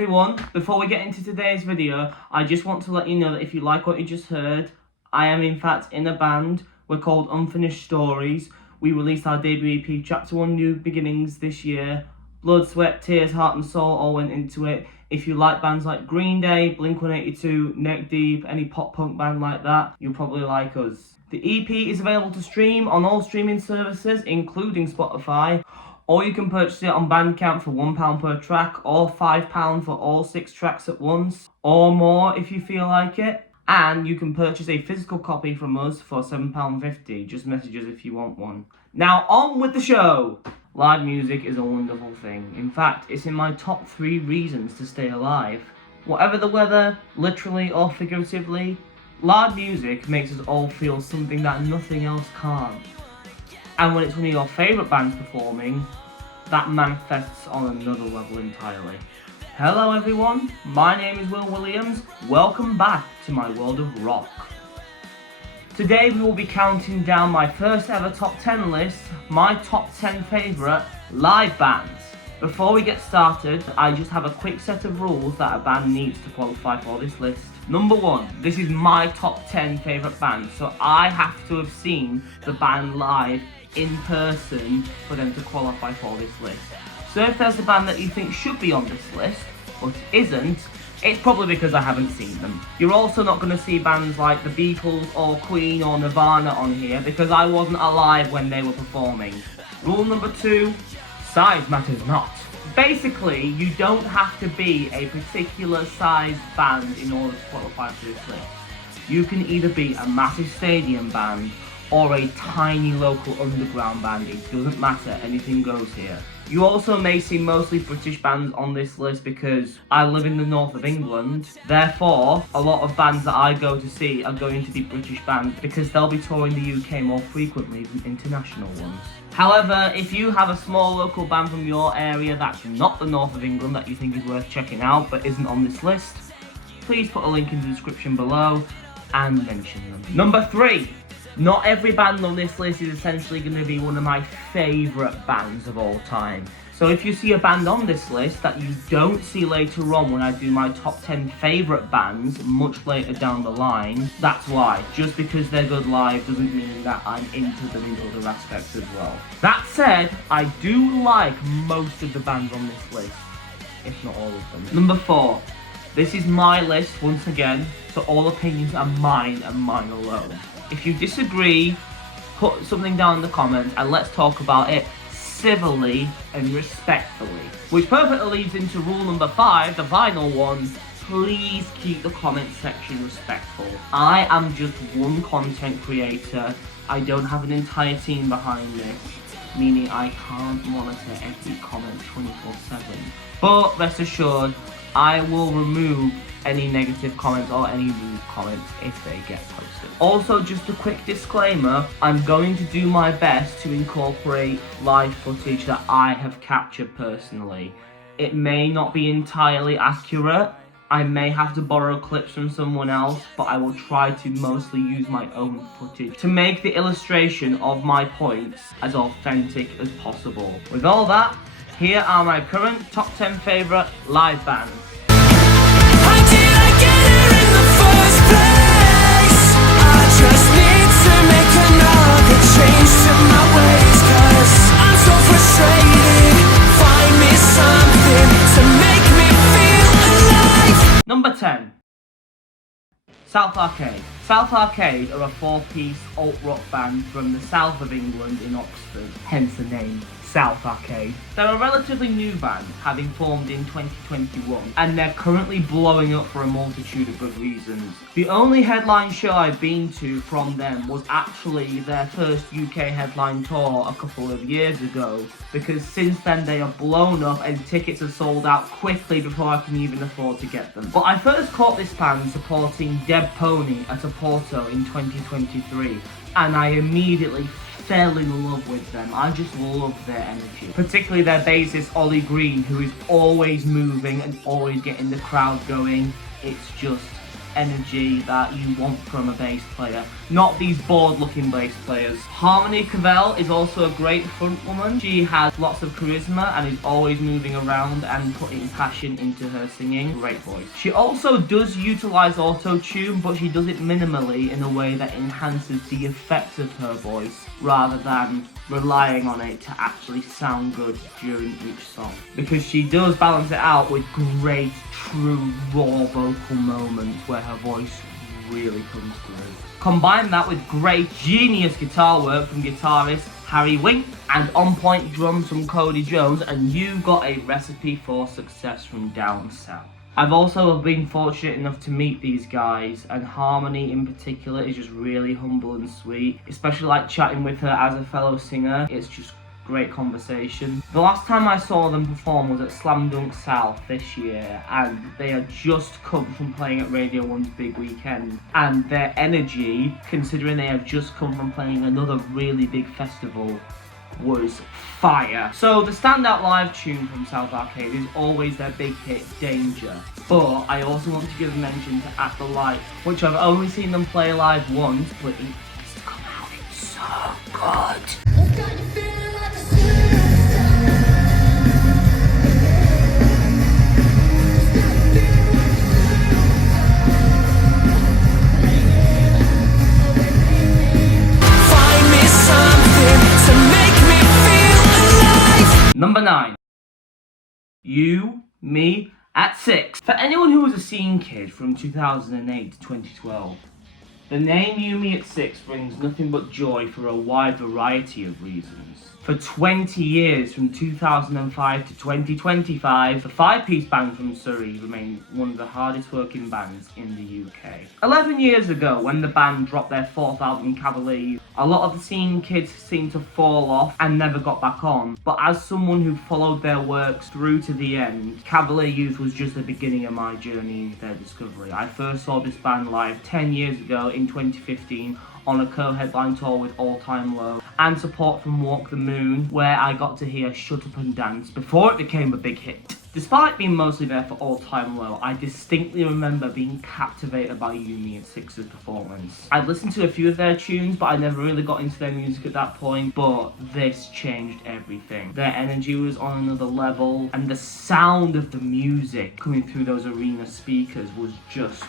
everyone, before we get into today's video, I just want to let you know that if you like what you just heard, I am in fact in a band. We're called Unfinished Stories. We released our debut EP, Chapter 1 New Beginnings, this year. Blood, sweat, tears, heart and soul all went into it. If you like bands like Green Day, Blink-182, Neck Deep, any pop punk band like that, you'll probably like us. The EP is available to stream on all streaming services, including Spotify, or you can purchase it on BandCamp for £1 per track, or £5 for all 6 tracks at once, or more if you feel like it. And you can purchase a physical copy from us for £7.50. Just message us if you want one. Now on with the show! Live music is a wonderful thing. In fact, it's in my top 3 reasons to stay alive. Whatever the weather, literally or figuratively, live music makes us all feel something that nothing else can't. And when it's one of your favourite bands performing, that manifests on another level entirely. Hello everyone, my name is Will Williams. Welcome back to my world of rock. Today we will be counting down my first ever top 10 list, my top 10 favourite live bands. Before we get started, I just have a quick set of rules that a band needs to qualify for this list. Number 1, this is my top 10 favourite bands, so I have to have seen the band live in person for them to qualify for this list. So if there's a band that you think should be on this list, but isn't, it's probably because I haven't seen them. You're also not going to see bands like the Beatles or Queen or Nirvana on here because I wasn't alive when they were performing. Rule number 2, size matters not. Basically, you don't have to be a particular size band in order to qualify for this list. You can either be a massive stadium band or a tiny local underground band. It doesn't matter, anything goes here. You also may see mostly British bands on this list because I live in the north of England. Therefore, a lot of bands that I go to see are going to be British bands because they'll be touring the UK more frequently than international ones. However, if you have a small local band from your area that's not the north of England that you think is worth checking out but isn't on this list, please put a link in the description below and mention them. Number 3. Not every band on this list is essentially going to be one of my favourite bands of all time. So if you see a band on this list that you don't see later on when I do my top 10 favourite bands much later down the line, that's why. Just because they're good live doesn't mean that I'm into them in other aspects as well. That said, I do like most of the bands on this list, if not all of them. Number 4. This is my list once again, so all opinions are mine and mine alone. If you disagree, put something down in the comments and let's talk about it civilly and respectfully. Which perfectly leads into rule number 5, the final one. Please keep the comment section respectful. I am just one content creator. I don't have an entire team behind this, meaning I can't monitor every comment 24/7. But rest assured, I will remove any negative comments or any rude comments if they get posted. Also, just a quick disclaimer, I'm going to do my best to incorporate live footage that I have captured personally. It may not be entirely accurate, I may have to borrow clips from someone else, but I will try to mostly use my own footage to make the illustration of my points as authentic as possible. With all that, here are my current top 10 favourite live bands. Number 10. South Arcade. South Arcade are a 4-piece alt-rock band from the south of England in Oxford, hence the name South Arcade. They're a relatively new band, having formed in 2021, and they're currently blowing up for a multitude of good reasons. The only headline show I've been to from them was actually their first UK headline tour a couple of years ago, because since then they are blown up and tickets are sold out quickly before I can even afford to get them. But I first caught this band supporting Dead Pony at a Porto in 2023, and I immediately fell in love with them. I just love their energy. Particularly their bassist Ollie Green, who is always moving and always getting the crowd going. It's just energy that you want from a bass player. not these bored-looking bass players. Harmony Cavell is also a great front woman. She has lots of charisma and is always moving around and putting passion into her singing. Great voice. She also does utilize auto-tune, but she does it minimally in a way that enhances the effect of her voice rather than relying on it to actually sound good during each song. Because she does balance it out with great, true, raw vocal moments where her voice really comes through. Combine that with great, genius guitar work from guitarist Harry Wink and on-point drums from Cody Jones, and you've got a recipe for success from down south. I've also been fortunate enough to meet these guys, and Harmony in particular is just really humble and sweet, especially like chatting with her as a fellow singer. It's just great conversation. The last time I saw them perform was at Slam Dunk South this year, and they had just come from playing at Radio 1's big weekend, and their energy, considering they have just come from playing another really big festival, was fire. So the standout live tune from South Arcade is always their big hit, Danger. But I also want to give a mention to At the Light, which I've only seen them play live once, but it needs to come out, it's so good. Number 9. You, Me, at 6. For anyone who was a scene kid from 2008 to 2012, the name You, Me at 6 brings nothing but joy for a wide variety of reasons. For 20 years, from 2005 to 2025, the 5-piece band from Surrey remained one of the hardest working bands in the UK. 11 years ago, when the band dropped their 4th album, Cavalier, a lot of the scene kids seemed to fall off and never got back on. But as someone who followed their works through to the end, Cavalier Youth was just the beginning of my journey into their discovery. I first saw this band live 10 years ago in 2015 on a co-headline tour with All Time Low, and support from Walk the Moon, where I got to hear Shut Up and Dance before it became a big hit. Despite being mostly there for All Time Low, I distinctly remember being captivated by You, Me at 6's performance. I'd listened to a few of their tunes, but I never really got into their music at that point, but this changed everything. Their energy was on another level, and the sound of the music coming through those arena speakers was just...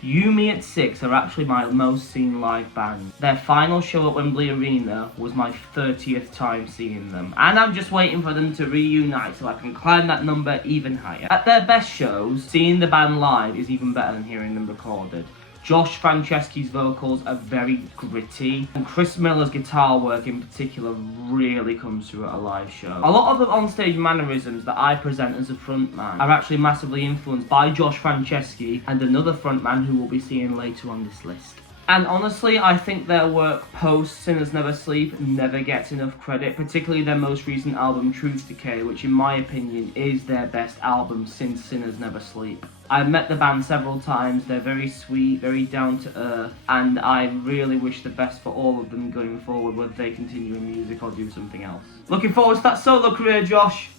You, Me at 6 are actually my most seen live band. Their final show at Wembley Arena was my 30th time seeing them, and I'm just waiting for them to reunite so I can climb that number even higher. At their best shows, seeing the band live is even better than hearing them recorded. Josh Franceschi's vocals are very gritty, and Chris Miller's guitar work in particular really comes through at a live show. A lot of the onstage mannerisms that I present as a frontman are actually massively influenced by Josh Franceschi and another frontman who we'll be seeing later on this list. And honestly, I think their work post Sinners Never Sleep never gets enough credit, particularly their most recent album, Truth Decay, which in my opinion is their best album since Sinners Never Sleep. I've met the band several times, they're very sweet, very down to earth, and I really wish the best for all of them going forward, whether they continue in music or do something else. Looking forward to that solo career, Josh!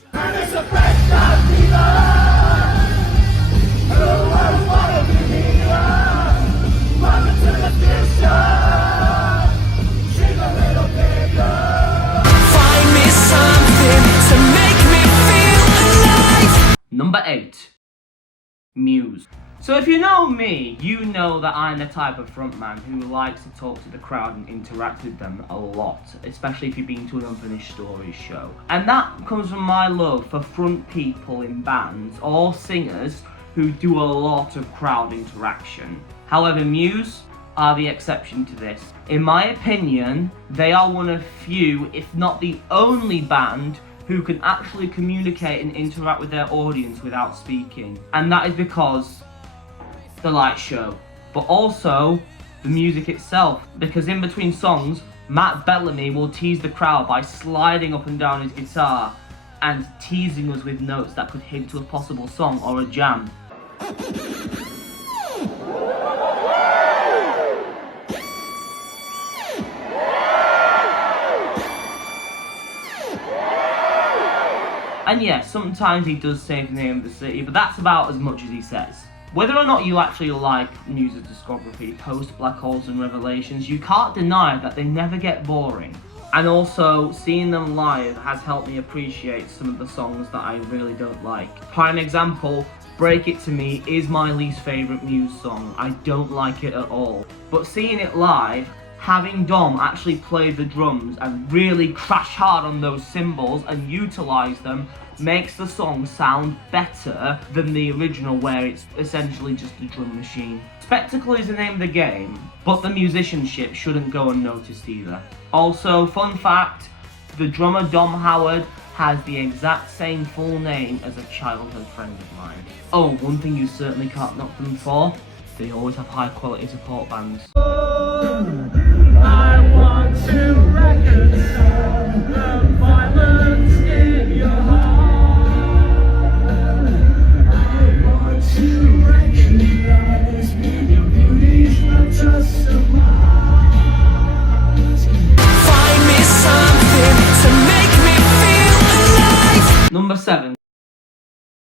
Number 8. Muse. So if you know me, you know that I'm the type of frontman who likes to talk to the crowd and interact with them a lot, especially if you've been to an Unfinished Stories show. And that comes from my love for front people in bands or singers who do a lot of crowd interaction. However, Muse are the exception to this. In my opinion, they are one of few, if not the only band who can actually communicate and interact with their audience without speaking. And that is because the light show, but also the music itself. Because in between songs, Matt Bellamy will tease the crowd by sliding up and down his guitar and teasing us with notes that could hint to a possible song or a jam. And yes, sometimes he does say the name of the city, but that's about as much as he says. Whether or not you actually like Muse's discography, post Black Holes and Revelations, you can't deny that they never get boring. And also, seeing them live has helped me appreciate some of the songs that I really don't like. Prime example, Break It To Me is my least favourite Muse song. I don't like it at all. But seeing it live, having Dom actually play the drums and really crash hard on those cymbals and utilise them makes the song sound better than the original, where it's essentially just a drum machine. Spectacle is the name of the game, but the musicianship shouldn't go unnoticed either. Also, fun fact, the drummer Dom Howard has the exact same full name as a childhood friend of mine. Oh, one thing you certainly can't knock them for, they always have high quality support bands. I want to reconcile the violence in your heart. I want to recognize your beauty's not just a mask. Find me something to make me feel alive. Number 7.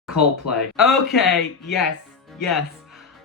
Coldplay. Okay, yes.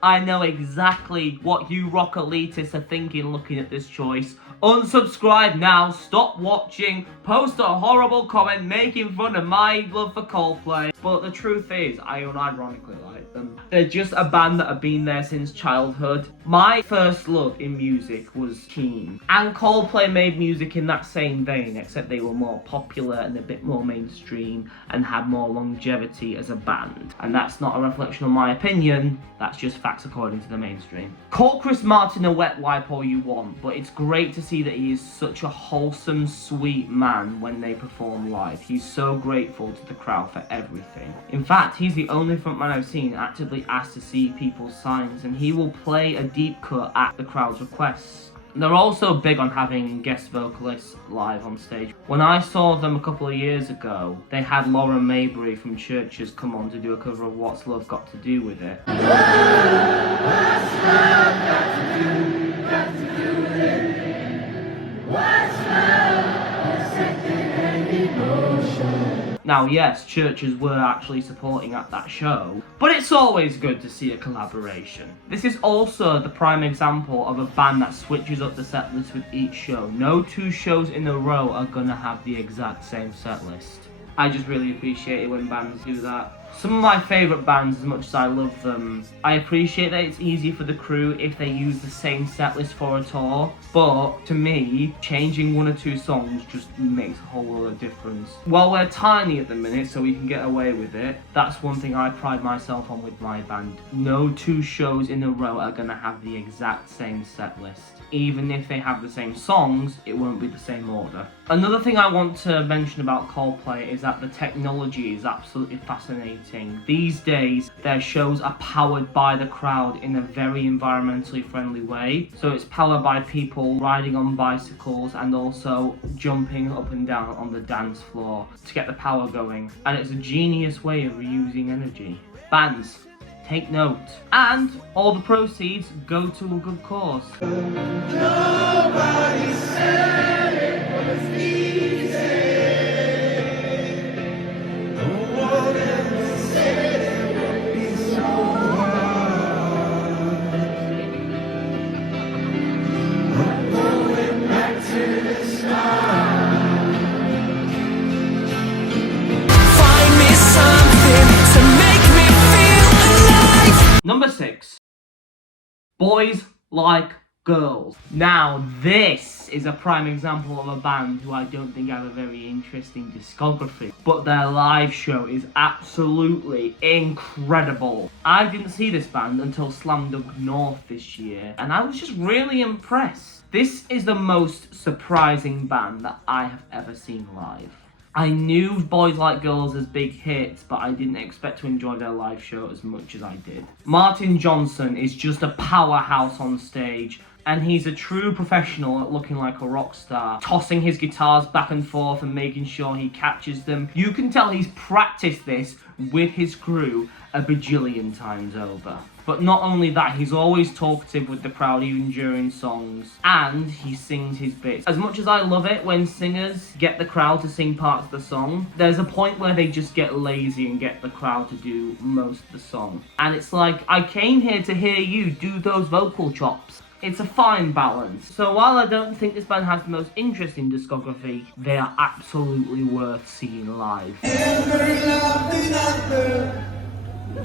I know exactly what you rock elitists are thinking looking at this choice. Unsubscribe now, stop watching, post a horrible comment making fun of my love for Coldplay. But the truth is, I unironically like them. They're just a band that have been there since childhood. My first love in music was Keen. And Coldplay made music in that same vein, except they were more popular and a bit more mainstream and had more longevity as a band. And that's not a reflection on my opinion, that's just facts according to the mainstream. Call Chris Martin a wet wipe all you want, but it's great to see that he is such a wholesome, sweet man when they perform live. He's so grateful to the crowd for everything. In fact, he's the only frontman I've seen actively ask to see people's signs, and he will play a deep cut at the crowd's requests. They're also big on having guest vocalists live on stage. When I saw them a couple of years ago, they had Lauren Mayberry from Churches come on to do a cover of What's Love Got to Do with It. Now yes, Churches were actually supporting at that show, but it's always good to see a collaboration. This is also the prime example of a band that switches up the set list with each show. No 2 shows in a row are gonna have the exact same set list. I just really appreciate it when bands do that. Some of my favourite bands, as much as I love them, I appreciate that it's easy for the crew if they use the same set list for a tour, but to me, changing 1 or 2 songs just makes a whole lot of difference. While we're tiny at the minute, so we can get away with it, that's one thing I pride myself on with my band. No 2 shows in a row are gonna have the exact same set list. Even if they have the same songs, it won't be the same order. Another thing I want to mention about Coldplay is that the technology is absolutely fascinating. These days, their shows are powered by the crowd in a very environmentally friendly way. So it's powered by people riding on bicycles and also jumping up and down on the dance floor to get the power going. And it's a genius way of reusing energy. Bands, take note. And all the proceeds go to a good cause. Nobody said it was easy. No one ever said it would be so hard. I'm going back to the start. Find me something to make me feel alive. Number 6. Boys Like Girls. Now this is a prime example of a band who I don't think have a very interesting discography, but their live show is absolutely incredible. I didn't see this band until Slam Dunk North this year, and I was just really impressed. This is the most surprising band that I have ever seen live. I knew Boys Like Girls as big hits, but I didn't expect to enjoy their live show as much as I did. Martin Johnson is just a powerhouse on stage, and he's a true professional at looking like a rock star, tossing his guitars back and forth and making sure he catches them. You can tell he's practiced this with his crew a bajillion times over. But not only that, he's always talkative with the crowd even during songs, and he sings his bits. As much as I love it when singers get the crowd to sing parts of the song, there's a point where they just get lazy and get the crowd to do most of the song. And it's like, I came here to hear you do those vocal chops. It's a fine balance. So while I don't think this band has the most interesting discography, they are absolutely worth seeing live.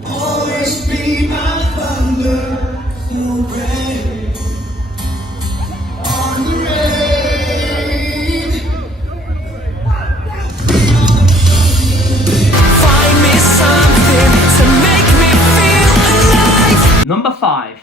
Always be my thunder, no rain on the rain. Find me something to make me feel alive. Number 5.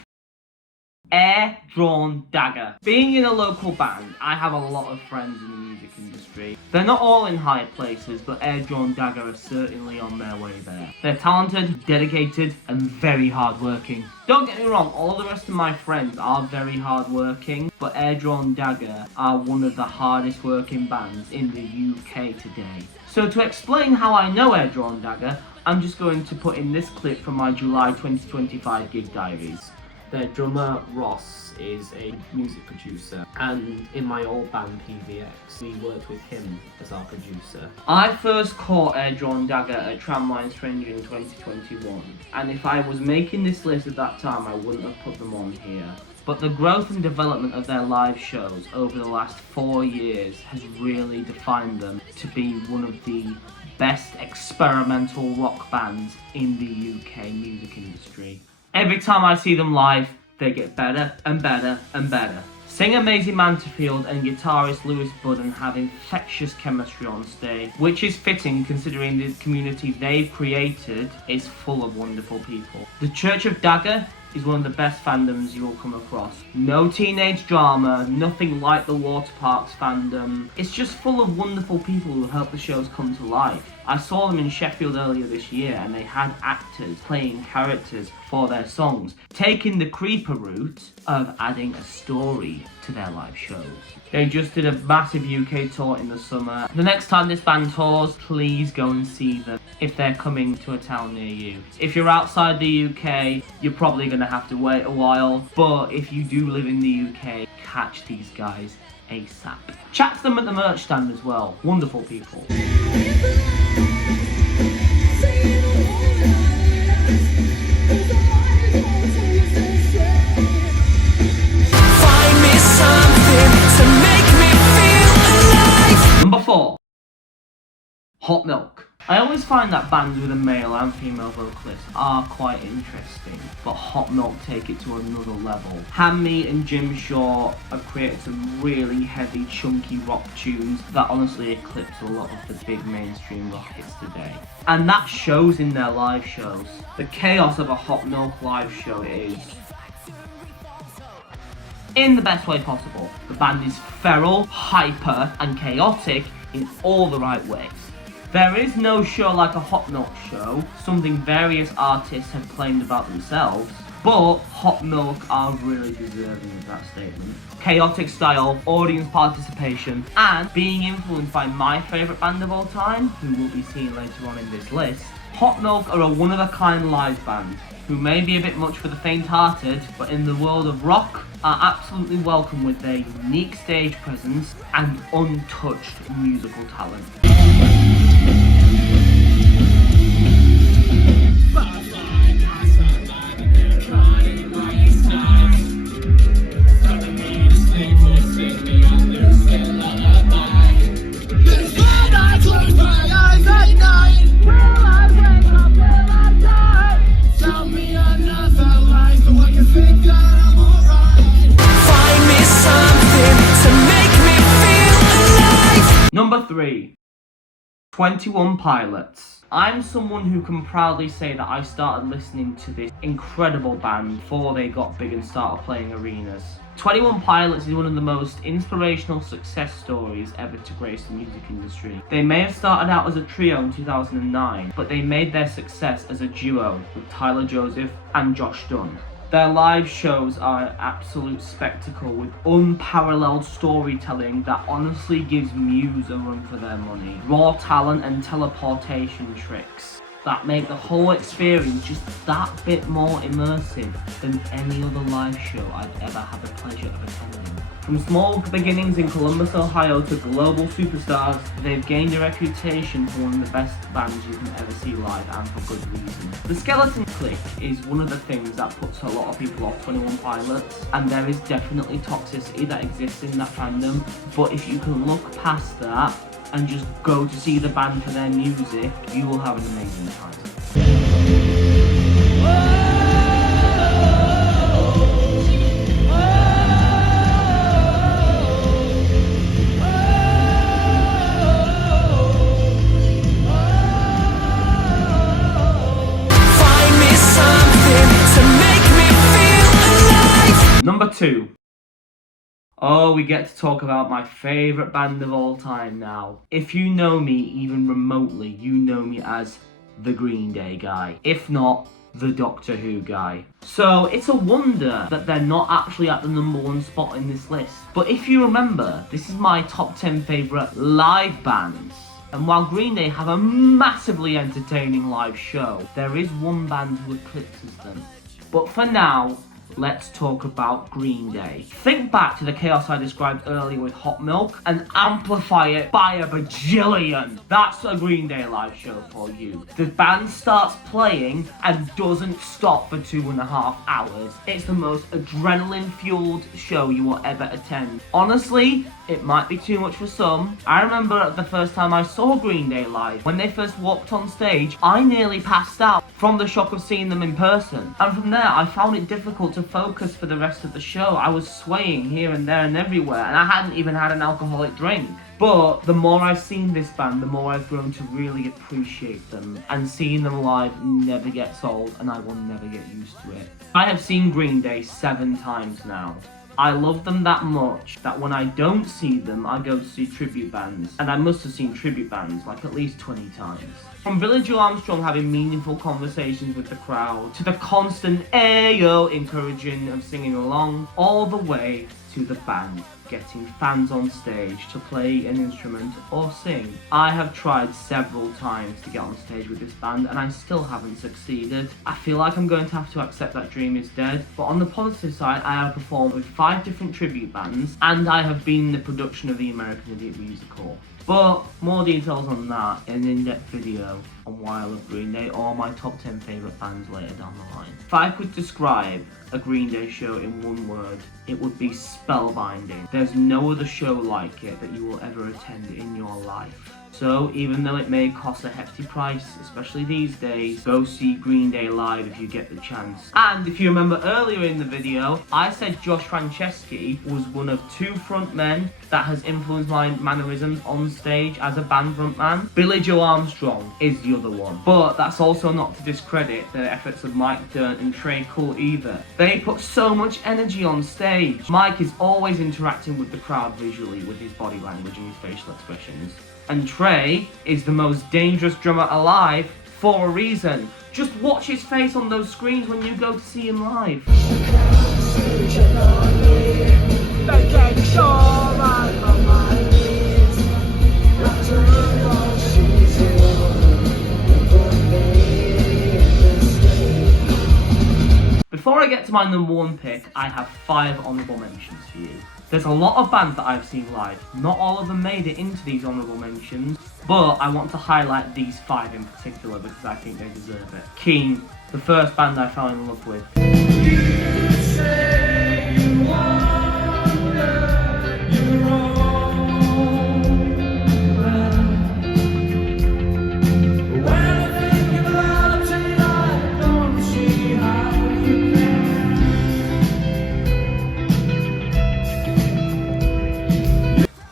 Air Drawn Dagger. Being in a local band, I have a lot of friends in the music industry. They're not all in high places, but Air Drawn Dagger are certainly on their way there. They're talented, dedicated, and very hardworking. Don't get me wrong, all the rest of my friends are very hardworking, but Air Drawn Dagger are one of the hardest working bands in the UK today. So to explain how I know Air Drawn Dagger, I'm just going to put in this clip from my July 2025 gig diaries. Their drummer, Ross, is a music producer, and in my old band, PVX, we worked with him as our producer. I first caught Air Drawn Dagger at Tramline Stranger in 2021, and if I was making this list at that time, I wouldn't have put them on here. But the growth and development of their live shows over the last 4 years has really defined them to be one of the best experimental rock bands in the UK music industry. Every time I see them live, they get better and better and better. Singer Maisie Manterfield and guitarist Lewis Budden have infectious chemistry on stage, which is fitting considering the community they've created is full of wonderful people. The Church of Dagger is one of the best fandoms you'll come across. No teenage drama, nothing like the Waterparks fandom. It's just full of wonderful people who help the shows come to life. I saw them in Sheffield earlier this year and they had actors playing characters for their songs, taking the creeper route of adding a story to their live shows. They just did a massive UK tour in the summer. The next time this band tours, please go and see them if they're coming to a town near you. If you're outside the UK, you're probably going to have to wait a while, but if you do live in the UK, catch these guys ASAP. Chat to them at the merch stand as well. Wonderful people. Number 4. Hot Milk. I always find that bands with a male and female vocalist are quite interesting, but Hot Milk take it to another level. Hammy and Jim Shaw have created some really heavy, chunky rock tunes that honestly eclipse a lot of the big mainstream rock hits today. And that shows in their live shows. The chaos of a Hot Milk live show is in the best way possible. The band is feral, hyper, and chaotic in all the right ways. There is no show like a Hot Milk show, something various artists have claimed about themselves, but Hot Milk are really deserving of that statement. Chaotic style, audience participation, and being influenced by my favourite band of all time, who we'll be seeing later on in this list, Hot Milk are a one-of-a-kind live band, who may be a bit much for the faint-hearted, but in the world of rock, are absolutely welcome with their unique stage presence and untouched musical talent. Number 3. 21 Pilots. I'm someone who can proudly say that I started listening to this incredible band before they got big and started playing arenas. 21 Pilots is one of the most inspirational success stories ever to grace the music industry. They may have started out as a trio in 2009, but they made their success as a duo with Tyler Joseph and Josh Dunn. Their live shows are an absolute spectacle with unparalleled storytelling that honestly gives Muse a run for their money. Raw talent and teleportation tricks that make the whole experience just that bit more immersive than any other live show I've ever had the pleasure of attending. From small beginnings in Columbus, Ohio to global superstars, they've gained a reputation for one of the best bands you can ever see live, and for good reason. The Skeleton Clique is one of the things that puts a lot of people off 21 Pilots, and there is definitely toxicity that exists in that fandom, but if you can look past that and just go to see the band for their music, you will have an amazing time. Number 2. Oh, we get to talk about my favourite band of all time now. If you know me even remotely, you know me as the Green Day guy. If not, the Doctor Who guy. So it's a wonder that they're not actually at the number 1 spot in this list. But if you remember, this is my top 10 favourite live bands. And while Green Day have a massively entertaining live show, there is one band who eclipses them. But for now, let's talk about Green Day. Think back to the chaos I described earlier with Hot Milk and amplify it by a bajillion. That's a Green Day live show for you. The band starts playing and doesn't stop for 2.5 hours. It's the most adrenaline-fueled show you will ever attend. Honestly, it might be too much for some. I remember the first time I saw Green Day live. When they first walked on stage, I nearly passed out from the shock of seeing them in person. And from there, I found it difficult to focus for the rest of the show. I was swaying here and there and everywhere, and I hadn't even had an alcoholic drink. But the more I've seen this band, the more I've grown to really appreciate them. And seeing them live never gets old, and I will never get used to it. I have seen Green Day 7 times now. I love them that much that when I don't see them, I go to see tribute bands. And I must have seen tribute bands like at least 20 times. From Billy Joe Armstrong having meaningful conversations with the crowd, to the constant ayo encouraging of singing along, all the way to the band getting fans on stage to play an instrument or sing. I have tried several times to get on stage with this band and I still haven't succeeded. I feel like I'm going to have to accept that dream is dead, but on the positive side, I have performed with 5 different tribute bands and I have been in the production of the American Idiot musical. But more details on that in an in-depth video on why I love Green Day or my top 10 favourite bands later down the line. If I could describe a Green Day show in one word, it would be spellbinding. There's no other show like it that you will ever attend in your life. So even though it may cost a hefty price, especially these days, go see Green Day live if you get the chance. And if you remember earlier in the video, I said Josh Franceschi was one of 2 frontmen that has influenced my mannerisms on stage as a band frontman. Billy Joe Armstrong is the other one. But that's also not to discredit the efforts of Mike Dirnt and Trey Cool either. They put so much energy on stage. Mike is always interacting with the crowd visually with his body language and his facial expressions. And Trey is the most dangerous drummer alive for a reason. Just watch his face on those screens when you go to see him live. Before I get to my number 1 pick, I have 5 honourable mentions for you. There's a lot of bands that I've seen live. Not all of them made it into these honourable mentions, but I want to highlight these 5 in particular because I think they deserve it. Keane, the first band I fell in love with.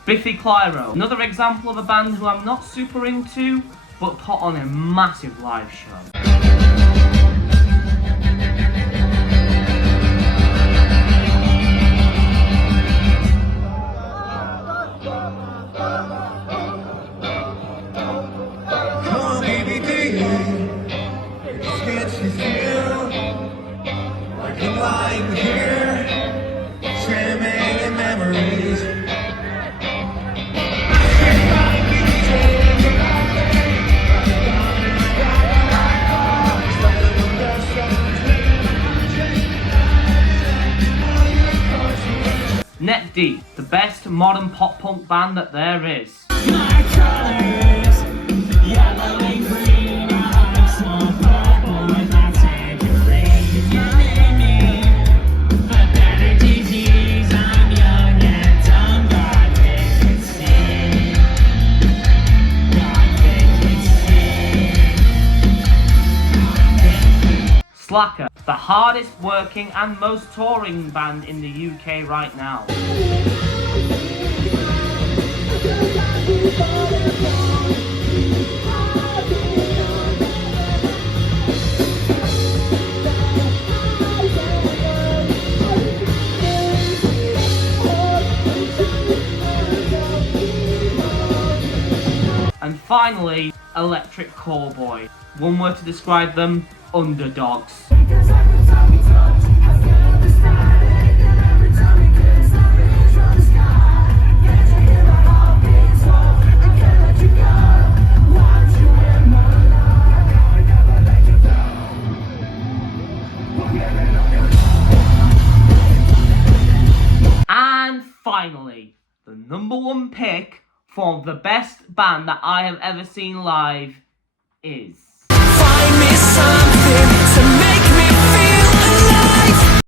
Biffy Clyro, another example of a band who I'm not super into, but put on a massive live show. Come on, baby, do you? Can't you feel like a Deep, the best modern pop punk band that there is. My colors, yellow and green, I'm small purple and my tangerine. You name me, a better disease. I'm young and dumb, God they can see. God they can see. Slacker, the hardest working and most touring band in the UK right now. And finally, Electric Callboy. One word to describe them: underdogs. And finally, the number one pick for the best band that I have ever seen live is... Find me something to make me feel alive.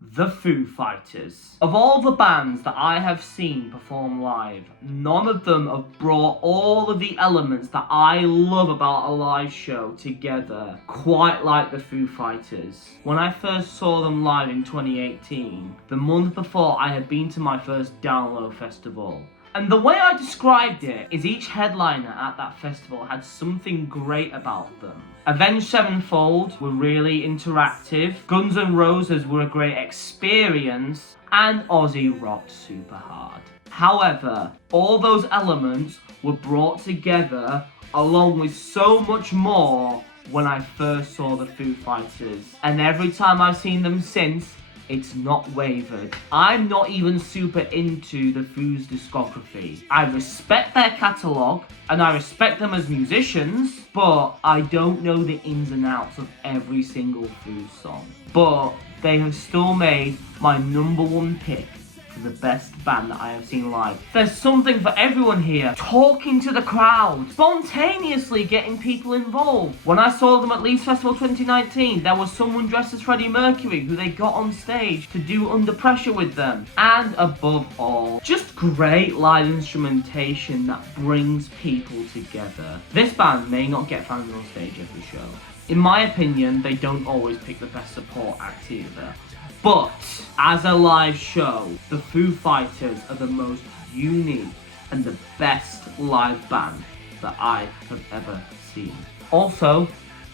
The Foo Fighters. Of all the bands that I have seen perform live, none of them have brought all of the elements that I love about a live show together quite like the Foo Fighters. When I first saw them live in 2018, the month before I had been to my first Download festival. And the way I described it is each headliner at that festival had something great about them. Avenged Sevenfold were really interactive, Guns N' Roses were a great experience, and Ozzy rocked super hard. However, all those elements were brought together along with so much more when I first saw the Foo Fighters. And every time I've seen them since, it's not wavered. I'm not even super into the Foo's discography. I respect their catalogue and I respect them as musicians, but I don't know the ins and outs of every single Foo song. But they have still made my number one pick for the best band that I have seen live. There's something for everyone here. Talking to the crowd, spontaneously getting people involved. When I saw them at Leeds Festival 2019, there was someone dressed as Freddie Mercury who they got on stage to do Under Pressure with them. And above all, just great live instrumentation that brings people together. This band may not get fans on stage every show. In my opinion, they don't always pick the best support act either. But as a live show, the Foo Fighters are the most unique and the best live band that I have ever seen. Also,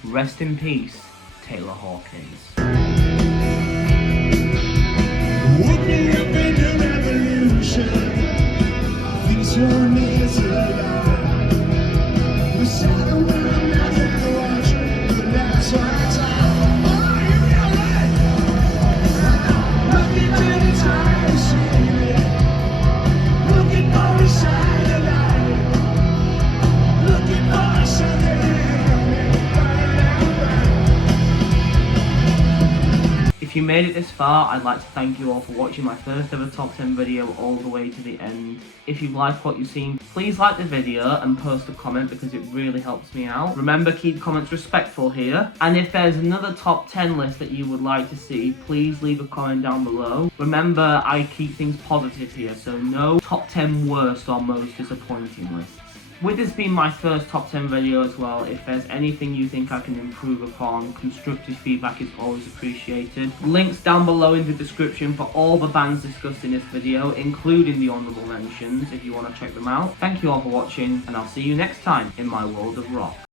rest in peace, Taylor Hawkins. Woke me up in the revolution. These your knees alive. The shadow when I'm not there to watch. The last one time. Oh, you feel right. Looking to the time, see. Looking for a sign of light. Looking for something. If you made it this far, I'd like to thank you all for watching my first ever top 10 video all the way to the end. If you've liked what you've seen, please like the video and post a comment because it really helps me out. Remember, keep comments respectful here. And if there's another top 10 list that you would like to see, please leave a comment down below. Remember, I keep things positive here, so no top 10 worst or most disappointing lists. With this being my first top 10 video as well, if there's anything you think I can improve upon, constructive feedback is always appreciated. Links down below in the description for all the bands discussed in this video, including the Honourable Mentions, if you want to check them out. Thank you all for watching, and I'll see you next time in my world of rock.